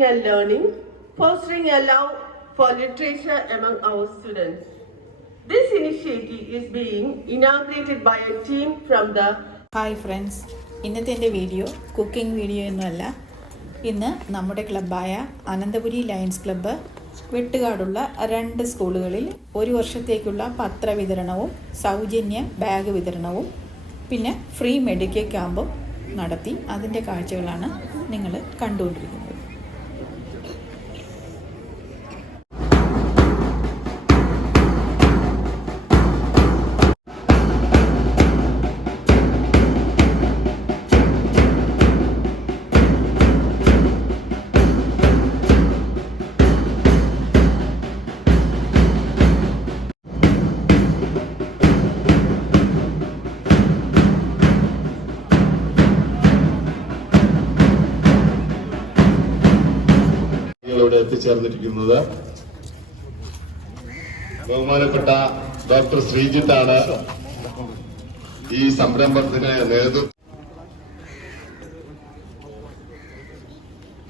reading and learning, fostering a love for literature among our students. This initiative is being inaugurated by a team from the... hi friends, ഇന്നത്തെ എൻ്റെ video cooking video ഒന്നുമല്ല. ഇന്ന് നമ്മുടെ ക്ലബ്ബായ Ananthapuri lions club വെട്ടുകാടുള്ള 2 സ്കൂളുകളിൽ ഒരു വർഷത്തേക്കുള്ള പത്ര വിതരണവും സൗജന്യ ബാഗ് വിതരണവും പിന്നെ ഫ്രീ മെഡിക്കൽ ക്യാമ്പും നടത്തി. അതിൻ്റെ കാഴ്ചകളാണ് നിങ്ങൾ കണ്ടുകൊണ്ടിരിക്കുന്നത്. എത്തിച്ചേർന്നിരിക്കുന്നത് ബഹുമാനപ്പെട്ട ഡോക്ടർ ശ്രീജിത്താണ് ഈ സംരംഭത്തിന് നേതൃത്വം.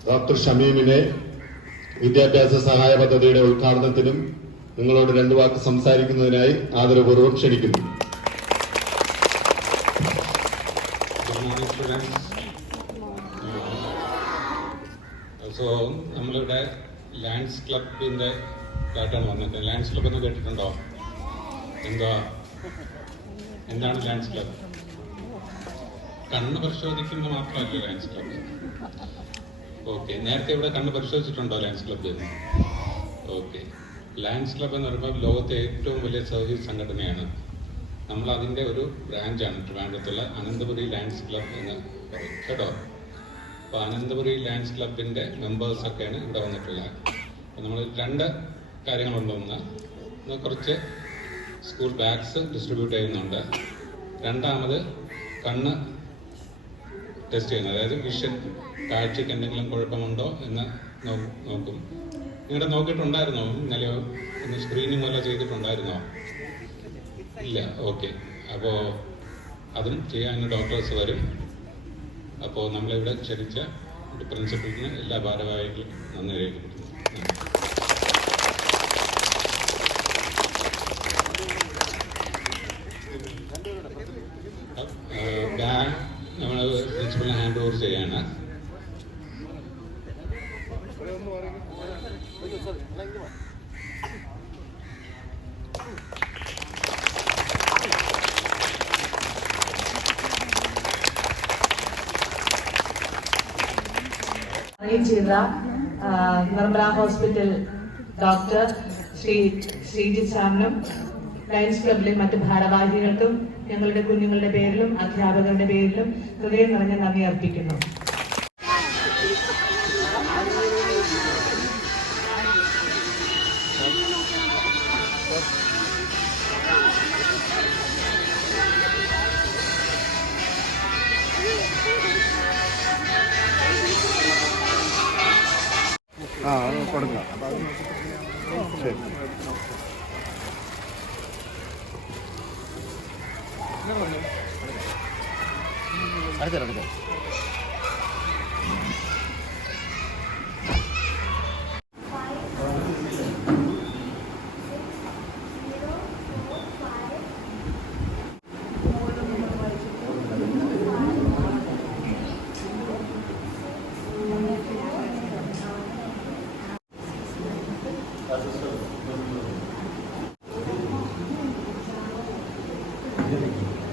ഡോക്ടർ ഷമീമിനെ വിദ്യാഭ്യാസ സഹായ പദ്ധതിയുടെ ഉദ്ഘാടനത്തിനും നിങ്ങളോട് 2 വാക്ക് സംസാരിക്കുന്നതിനായി ആദരപൂർവ്വം ക്ഷണിക്കുന്നു. സോ നമ്മളിവിടെ ലയൺസ് ക്ലബിൻ്റെ ഡാറ്റാണ് വന്നിട്ട്. ലയൺസ് ക്ലബ് എന്ന് കേട്ടിട്ടുണ്ടോ? എന്താണ് ലയൺസ് ക്ലബ്? കണ്ണ് പരിശോധിക്കുന്നത് മാത്രമല്ല ലയൺസ് ക്ലബ്. ഓക്കെ, നേരത്തെ ഇവിടെ കണ്ണ് പരിശോധിച്ചിട്ടുണ്ടോ Lions Club? Okay, Lions Club എന്ന് പറയുമ്പോൾ ലോകത്തെ ഏറ്റവും വലിയ സർവീസ് സംഘടനയാണ്. നമ്മൾ അതിൻ്റെ ഒരു ബ്രാഞ്ചാണ് ട്രിവാൻഡ്രത്തുള്ള അനന്തപുരി ലയൺസ് ക്ലബ് എന്ന് പറയും കേട്ടോ. അപ്പോൾ അനന്തപുരി ലയൺസ് ക്ലബിൻ്റെ മെമ്പേഴ്സൊക്കെയാണ് ഇവിടെ വന്നിട്ടുള്ളത്. അപ്പോൾ നമ്മൾ 2 കാര്യങ്ങളുണ്ട്. ഒന്ന് കുറച്ച് സ്കൂൾ ബാഗ്സ് ഡിസ്ട്രിബ്യൂട്ട് ചെയ്യുന്നുണ്ട്. രണ്ടാമത് കണ്ണ് ടെസ്റ്റ് ചെയ്യുന്നത്, അതായത് വിഷൻ, കാഴ്ചയ്ക്ക് എന്തെങ്കിലും കുഴപ്പമുണ്ടോ എന്ന് നോക്കും. നിങ്ങളുടെ നോക്കിയിട്ടുണ്ടായിരുന്നോ? ഇന്നലെയോ ഒന്ന് സ്ക്രീനിങ് പോലെ ചെയ്തിട്ടുണ്ടായിരുന്നോ? ഇല്ല. ഓക്കെ, അപ്പോൾ അതും ചെയ്യാൻ ഡോക്ടേഴ്സ് വരും. അപ്പോൾ നമ്മളിവിടെ ക്ഷണിച്ച പ്രിൻസിപ്പലിന് എല്ലാ ഭാരവാഹികളും നന്ദി രേഖപ്പെടുത്തുന്നു. ബാഗ് നമ്മൾ പ്രിൻസിപ്പലിന് ഹാൻഡ് ഓവർ ചെയ്യാണ്. ചെയ്ത നിർമ്മല ഹോസ്പിറ്റൽ ഡോക്ടർ ശ്രീജിത് സാറിനും ലയൺസ് ക്ലബിലെ മറ്റ് ഭാരവാഹികൾക്കും ഞങ്ങളുടെ കുഞ്ഞുങ്ങളുടെ പേരിലും അധ്യാപകരുടെ പേരിലും ഹൃദയം നിറഞ്ഞ നന്ദി അർപ്പിക്കുന്നു. കൊടുക്കാം. ശരി, അടുത്ത Thank you.